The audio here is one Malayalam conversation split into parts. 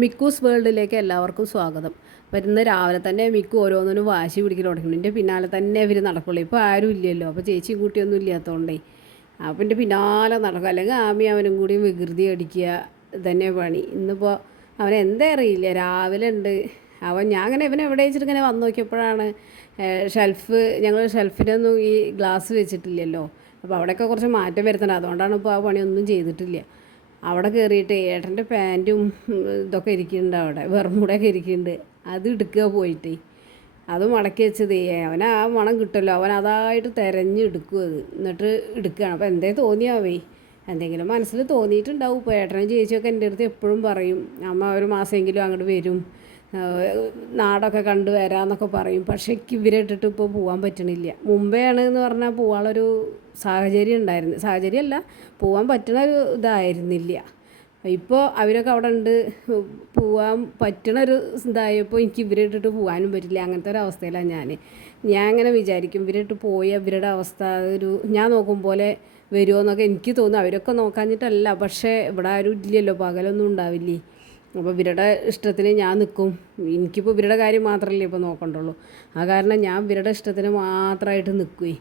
മിക്കൂസ് വേൾഡിലേക്ക് എല്ലാവർക്കും സ്വാഗതം. വരുന്ന രാവിലെ തന്നെ മിക്കു ഓരോന്നിനും വാശി പിടിക്കൽ തുടങ്ങി. എൻ്റെ പിന്നാലെ തന്നെ ഇവർ നടക്കുള്ളൂ. ഇപ്പോൾ ആരും ഇല്ലല്ലോ, അപ്പോൾ ചേച്ചിയും കുട്ടിയൊന്നും ഇല്ലാത്തതുകൊണ്ടേ അപ്പം എൻ്റെ പിന്നാലെ നടക്കും. അല്ലെങ്കിൽ ആമി അവനും കൂടി വികൃതി അടിക്കുക തന്നെ പണി. ഇന്നിപ്പോൾ അവൻ എന്താ അറിയില്ല, രാവിലെ ഉണ്ട് അവൻ. ഞാൻ അങ്ങനെ ഇവനെ എവിടെ വെച്ചിട്ട് ഇങ്ങനെ വന്ന് നോക്കിയപ്പോഴാണ് ഞങ്ങൾ ഷെൽഫിനൊന്നും ഈ ഗ്ലാസ് വെച്ചിട്ടില്ലല്ലോ, അപ്പോൾ അവിടെയൊക്കെ കുറച്ച് മാറ്റം വരുത്തണം. അതുകൊണ്ടാണ് ഇപ്പോൾ ആ പണിയൊന്നും ചെയ്തിട്ടില്ല. അവിടെ കയറിയിട്ട് ഏട്ടൻ്റെ പാൻറ്റും ഇതൊക്കെ ഇരിക്കുന്നുണ്ട്, അവിടെ വെറുമൂടൊക്കെ ഇരിക്കുന്നുണ്ട്. അത് എടുക്കുക പോയിട്ട് അത് മടക്കി വെച്ചത് അവൻ ആ മണം കിട്ടുമല്ലോ, അവൻ അതായിട്ട് തിരഞ്ഞ് എടുക്കും. അത് എന്നിട്ട് എടുക്കുകയാണ്. അപ്പോൾ എന്തേ തോന്നിയാവേ, എന്തെങ്കിലും മനസ്സിൽ തോന്നിയിട്ടുണ്ടാവും. ഇപ്പോൾ ഏട്ടനും ചേച്ചിയൊക്കെ എൻ്റെ അടുത്ത് എപ്പോഴും പറയും, അമ്മ ഒരു മാസമെങ്കിലും അങ്ങോട്ട് വരും, നാടൊക്കെ കണ്ടു വരാമെന്നൊക്കെ പറയും. പക്ഷേ ഇവരെ ഇട്ടിട്ട് ഇപ്പോൾ പോകാൻ പറ്റണില്ല. മുമ്പേ ആണെന്ന് പറഞ്ഞാൽ പോകാനുള്ളൊരു സാഹചര്യം ഉണ്ടായിരുന്നു. സാഹചര്യമല്ല, പോകാൻ പറ്റുന്ന ഒരു ഇതായിരുന്നില്ല. ഇപ്പോൾ അവരൊക്കെ അവിടെ ഉണ്ട്, പോകാൻ പറ്റണൊരു ഇതായപ്പോൾ എനിക്ക് ഇവരെ ഇട്ടിട്ട് പോകാനും പറ്റില്ല. അങ്ങനത്തെ ഒരു അവസ്ഥയിലാണ് ഞാൻ അങ്ങനെ വിചാരിക്കും, ഇവരിട്ട് പോയ ഇവരുടെ അവസ്ഥ ഞാൻ നോക്കും പോലെ വരുമോ എന്നൊക്കെ എനിക്ക് തോന്നും. അവരൊക്കെ നോക്കാഞ്ഞിട്ടല്ല, പക്ഷേ ഇവിടെ ആരും ഇല്ലല്ലോ, പകലൊന്നും ഉണ്ടാവില്ലേ. അപ്പോൾ ഇവരുടെ ഇഷ്ടത്തിന് ഞാൻ നിൽക്കും. എനിക്കിപ്പോൾ ഇവരുടെ കാര്യം മാത്രമല്ലേ ഇപ്പോൾ നോക്കണ്ടുള്ളൂ. ആ കാരണം ഞാൻ ഇവരുടെ ഇഷ്ടത്തിന് മാത്രമായിട്ട് നിൽക്കുവേ.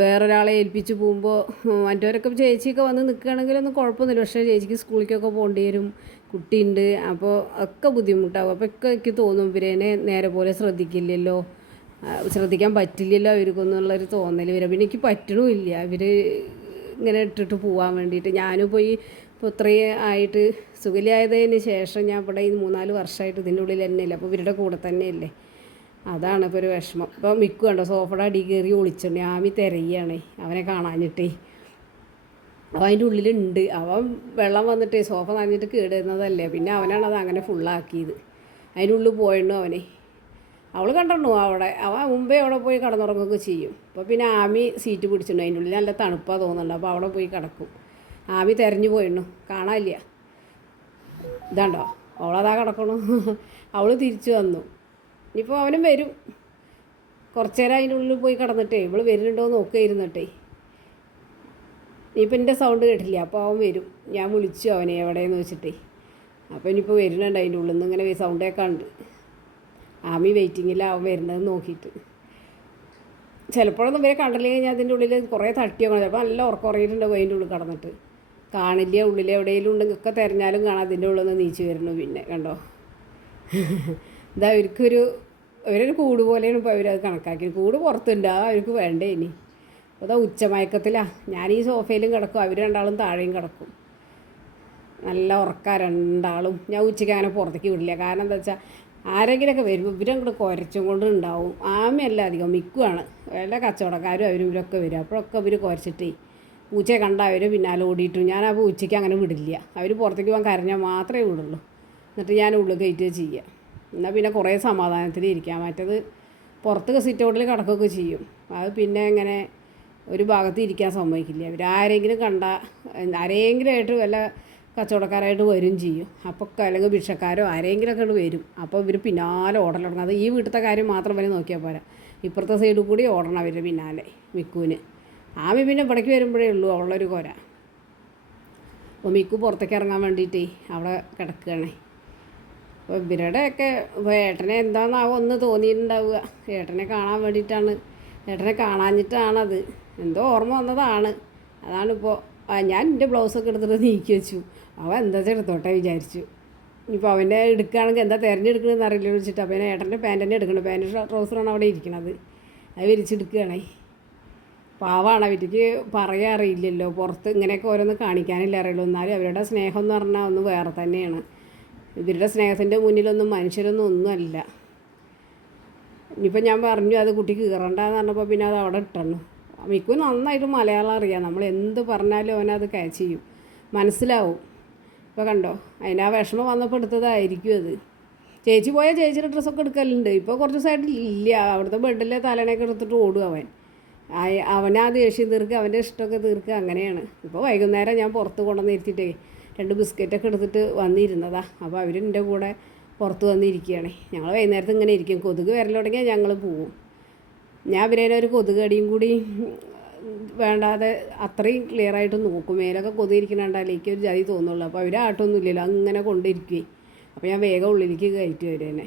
വേറൊരാളെ ഏൽപ്പിച്ച് പോകുമ്പോൾ മറ്റവരൊക്കെ ചേച്ചിയൊക്കെ വന്ന് നിൽക്കുകയാണെങ്കിലൊന്നും കുഴപ്പമൊന്നുമില്ല. പക്ഷേ ചേച്ചിക്ക് സ്കൂളിലേക്കൊക്കെ പോകേണ്ടി വരും, കുട്ടിയുണ്ട്, അപ്പോൾ ഒക്കെ ബുദ്ധിമുട്ടാകും. അപ്പോൾ ഒക്കെ എനിക്ക് തോന്നും ഇവരേനെ നേരെ പോലെ ശ്രദ്ധിക്കാൻ പറ്റില്ലല്ലോ അവർക്കൊന്നുള്ളൊരു തോന്നൽ വരും. പിന്നെ എനിക്ക് പറ്റണമില്ല ഇവർ ഇങ്ങനെ ഇട്ടിട്ട് പോകാൻ വേണ്ടിയിട്ട്. ഞാനും പോയി ഇപ്പോൾ ഇത്രയും ആയിട്ട് സുഖിലായതിന് ശേഷം ഞാൻ ഇവിടെ ഈ 3-4 വർഷമായിട്ട് ഇതിൻ്റെ ഉള്ളിൽ തന്നെയല്ലേ, അപ്പോൾ ഇവരുടെ കൂടെ തന്നെയല്ലേ. അതാണ് ഇപ്പോൾ ഒരു വിഷമം. ഇപ്പോൾ മിക്കു കണ്ടോ സോഫയുടെ അടി കയറി ഒളിച്ചിട്ടുണ്ട്. ആമി തിരയാണ് അവനെ കാണാഞ്ഞിട്ടേ. അവൻ അതിൻ്റെ ഉള്ളിലുണ്ട്. അവൻ വെള്ളം വന്നിട്ടേ സോഫ നനഞ്ഞിട്ട് കേടുന്നതല്ലേ, പിന്നെ അവനാണത് അങ്ങനെ ഫുള്ളാക്കിയത്. അതിൻ്റെ ഉള്ളിൽ പോയിരുന്നു അവനെ. അവൾ കണ്ടു അവൻ മുമ്പേ അവിടെ പോയി കിടന്നുറങ്ങുകയൊക്കെ ചെയ്യും. അപ്പോൾ പിന്നെ ആമി സീറ്റ് പിടിച്ചിട്ടുണ്ട്. അതിൻ്റെ ഉള്ളിൽ നല്ല തണുപ്പാണ് തോന്നുന്നുണ്ട്, അപ്പോൾ അവിടെ പോയി കിടക്കും. ആമി തിരഞ്ഞു പോയിരുന്നു, കാണാനില്ല. ഇതാണ്ടോ അവളതാ കിടക്കണു. അവൾ തിരിച്ചു വന്നു. ഇനിയിപ്പോൾ അവനും വരും. കുറച്ച് നേരം അതിൻ്റെ ഉള്ളിൽ പോയി കിടന്നിട്ടേ ഇവൾ വരുന്നുണ്ടോ എന്ന് നോക്കുക ഇരുന്നിട്ടേ. ഇനിയിപ്പോൾ എൻ്റെ സൗണ്ട് കേട്ടില്ല, അപ്പോൾ അവൻ വരും. ഞാൻ വിളിച്ചു അവനെ എവിടെയെന്ന് വെച്ചിട്ടേ. അപ്പോൾ ഇനിയിപ്പോൾ വരുന്നുണ്ട് അതിൻ്റെ ഉള്ളിൽ നിന്ന് ഇങ്ങനെ സൗണ്ട് കേൾക്കാണ്ട്. ആമി വെയിറ്റിങ്ങില്ല അവൻ വരുന്നതെന്ന് നോക്കിയിട്ട്. ചിലപ്പോഴൊന്നും ഇവരെ കണ്ടില്ലെങ്കിൽ ഞാൻ അതിൻ്റെ ഉള്ളിൽ കുറേ തട്ടിയോ കാണും. ചിലപ്പോൾ നല്ല ഉറക്കം ഉറങ്ങിയിട്ടുണ്ടാവും അതിൻ്റെ ഉള്ളിൽ കിടന്നിട്ട്. കാണില്ല, ഉള്ളിൽ എവിടെയെങ്കിലും ഉണ്ടെങ്കിൽ ഒക്കെ തിരഞ്ഞാലും കാണാം അതിൻ്റെ ഉള്ളിൽ നിന്ന് നീച്ച് വരുന്നു. പിന്നെ കണ്ടോ ഇതാ അവരൊരു കൂട് പോലെയാണ് ഇപ്പോൾ അവരത് കണക്കാക്കി. കൂട് പുറത്തുണ്ട്, അവർക്ക് വേണ്ടേ ഇനി. അതാ ഉച്ചമയക്കത്തിലാണ്. ഞാൻ ഈ സോഫയിലും കിടക്കും, അവർ രണ്ടാളും താഴെയും കിടക്കും. നല്ല ഉറക്കം രണ്ടാളും. ഞാൻ ഉച്ചയ്ക്ക് അങ്ങനെ പുറത്തേക്ക് വിടില്ല. കാരണം എന്താ വെച്ചാൽ ആരെങ്കിലുമൊക്കെ വരുമ്പോൾ ഇവരങ്ങോട്ട് കുരച്ചും കൊണ്ട് ഉണ്ടാവും. ആമയല്ല അധികം മിക്കുവാണ്. എല്ലാ കച്ചവടക്കാരും ഇവരൊക്കെ വരും. അപ്പോഴൊക്കെ ഇവർ കുരച്ചിട്ടേ പൂച്ചയെ കണ്ട അവർ പിന്നാലെ ഓടിയിട്ടു. ഞാൻ ആ പൂച്ചയ്ക്ക് അങ്ങനെ വിടില്ല. അവർ പുറത്തേക്ക് പോകാൻ കരഞ്ഞാൽ മാത്രമേ വിടുള്ളൂ. എന്നിട്ട് ഞാൻ ഉള്ളിൽ കയറ്റുക ചെയ്യുക. എന്നാൽ പിന്നെ കുറേ സമാധാനത്തിൽ ഇരിക്കാം. മറ്റത് പുറത്ത് സിറ്റ് ഔട്ടിൽ കിടക്കുകയൊക്കെ ചെയ്യും. അത് പിന്നെ ഇങ്ങനെ ഒരു ഭാഗത്ത് ഇരിക്കാൻ സമ്മതിക്കില്ല. അവരാരെങ്കിലും ആരെങ്കിലും ആയിട്ട് വല്ല കച്ചവടക്കാരായിട്ട് വരും ചെയ്യും. അപ്പോൾ അല്ലെങ്കിൽ ഭിക്ഷക്കാരോ ആരെങ്കിലുമൊക്കെ വരും. അപ്പോൾ ഇവർ പിന്നാലെ ഓടൽ തുടങ്ങും. അത് ഈ വീട്ടിലത്തെ കാര്യം മാത്രം വരെ നോക്കിയാൽ പോരാ, ഇപ്പുറത്തെ സൈഡിൽ കൂടി ഓടണം അവർ പിന്നാലെ മിക്കുവിന്. ആമി പിന്നെ ഇവിടേക്ക് വരുമ്പോഴേ ഉള്ളൂ അവളൊരു കൊര. അപ്പോൾ മിക്കു പുറത്തേക്ക് ഇറങ്ങാൻ വേണ്ടിയിട്ടേ അവിടെ കിടക്കുകയാണേ. അപ്പോൾ ഇവരുടെയൊക്കെ ഏട്ടനെ എന്താണെന്നാവും ഒന്ന് തോന്നിയിട്ടുണ്ടാവുക. ഏട്ടനെ കാണാൻ വേണ്ടിയിട്ടാണ്, ഏട്ടനെ കാണാഞ്ഞിട്ടാണത്. എന്തോ ഓർമ്മ വന്നതാണ്. അതാണിപ്പോൾ ഞാൻ എൻ്റെ ബ്ലൗസൊക്കെ എടുത്തിട്ട് നീക്കി വെച്ചു. അവൻ എന്താ എടുത്തോട്ടെ വിചാരിച്ചു. ഇപ്പോൾ അവൻ്റെ എടുക്കുകയാണെങ്കിൽ എന്താ തിരഞ്ഞെടുക്കണമെന്ന് അറിയില്ല വെച്ചിട്ട് അപ്പോൾ ഏട്ടൻ്റെ പാൻറ്റ് തന്നെ എടുക്കണം. പാൻറ്റ് ട്രൗസറാണ് അവിടെ ഇരിക്കണത്, അത് വിരിച്ചെടുക്കുകയാണേ. പാവമാണ്, അവർക്ക് പറയാൻ അറിയില്ലല്ലോ. പുറത്ത് ഇങ്ങനെയൊക്കെ ഓരോന്ന് കാണിക്കാനില്ല അറിയുള്ളൂ. എന്നാലും അവരുടെ സ്നേഹം എന്ന് പറഞ്ഞാൽ ഒന്ന് വേറെ തന്നെയാണ്. ഇവരുടെ സ്നേഹത്തിൻ്റെ മുന്നിലൊന്നും മനുഷ്യരൊന്നും ഒന്നുമല്ല. ഇനിയിപ്പോൾ ഞാൻ പറഞ്ഞു അത് കുട്ടി കീറണ്ടെന്ന് പറഞ്ഞപ്പോൾ പിന്നെ അത് അവിടെ ഇട്ടു. മിക്കു നന്നായിട്ട് മലയാളം അറിയാം. നമ്മൾ എന്ത് പറഞ്ഞാലും അവനത് ക്യാച്ച് ചെയ്യും, മനസ്സിലാവും. ഇപ്പോൾ കണ്ടോ അതിൻ്റെ ആ വിഷമം വന്നപ്പോൾ എടുത്തതായിരിക്കും അത്. ചേച്ചി പോയാൽ ചേച്ചിയുടെ ഡ്രസ്സൊക്കെ എടുക്കലുണ്ട്. ഇപ്പോൾ കുറച്ച് ദിവസമായിട്ട് ഇല്ല. അവിടുത്തെ ബെഡിലെ തലേണയൊക്കെ എടുത്തിട്ട് ഓടും അവനാ ദേഷ്യം തീർക്കുക, അവൻ്റെ ഇഷ്ടമൊക്കെ തീർക്കുക, അങ്ങനെയാണ്. ഇപ്പോൾ വൈകുന്നേരം ഞാൻ പുറത്ത് കൊണ്ടുവന്ന് ഇരുത്തിയിട്ടേ 2 ബിസ്ക്കറ്റൊക്കെ എടുത്തിട്ട് വന്നിരുന്നതാ. അപ്പോൾ അവരെൻ്റെ കൂടെ പുറത്ത് വന്നിരിക്കുകയാണ്. ഞങ്ങൾ വൈകുന്നേരത്ത് ഇങ്ങനെ ഇരിക്കും. കൊതുക് വരൽ തുടങ്ങിയാൽ ഞങ്ങൾ പോവും. ഞാൻ ഇവരേനെ ഒരു കൊതുക് കടിയും കൂടി വേണ്ടാതെ അത്രയും ക്ലിയറായിട്ട് നോക്കും. മേലൊക്കെ കൊതുക് ഇരിക്കണ കണ്ടാലേ എനിക്ക് ഒരു ജാതി തോന്നുള്ളൂ. അപ്പോൾ അവർ ആട്ടൊന്നും ഇല്ലല്ലോ, അങ്ങനെ കൊണ്ടിരിക്കുകയും അപ്പോൾ ഞാൻ വേഗം ഉള്ളിലേക്ക് കയറ്റി വരുന്നേ.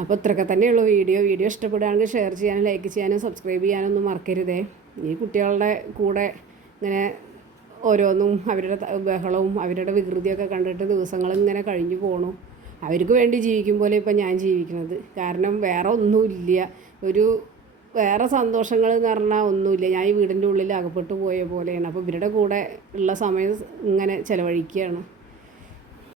അപ്പോൾ ഇത്രയൊക്കെ തന്നെയുള്ളൂ വീഡിയോ ഇഷ്ടപ്പെടുകയാണെങ്കിൽ ഷെയർ ചെയ്യാനും ലൈക്ക് ചെയ്യാനും സബ്സ്ക്രൈബ് ചെയ്യാനൊന്നും മറക്കരുതേ. ഈ കുട്ടികളുടെ കൂടെ ഇങ്ങനെ ഓരോന്നും അവരുടെ ബഹളവും അവരുടെ വികൃതിയൊക്കെ കണ്ടിട്ട് ദിവസങ്ങൾ ഇങ്ങനെ കഴിഞ്ഞു പോകണു. അവർക്ക് വേണ്ടി ജീവിക്കും പോലെ ഇപ്പം ഞാൻ ജീവിക്കുന്നത്. കാരണം വേറെ ഒന്നുമില്ല, വേറെ സന്തോഷങ്ങൾ എന്ന് പറഞ്ഞാൽ ഒന്നുമില്ല. ഞാൻ ഈ വീടിൻ്റെ ഉള്ളിൽ അകപ്പെട്ടു പോയ പോലെയാണ്. അപ്പോൾ ഇവരുടെ കൂടെ ഉള്ള സമയം ഇങ്ങനെ ചിലവഴിക്കുകയാണ്.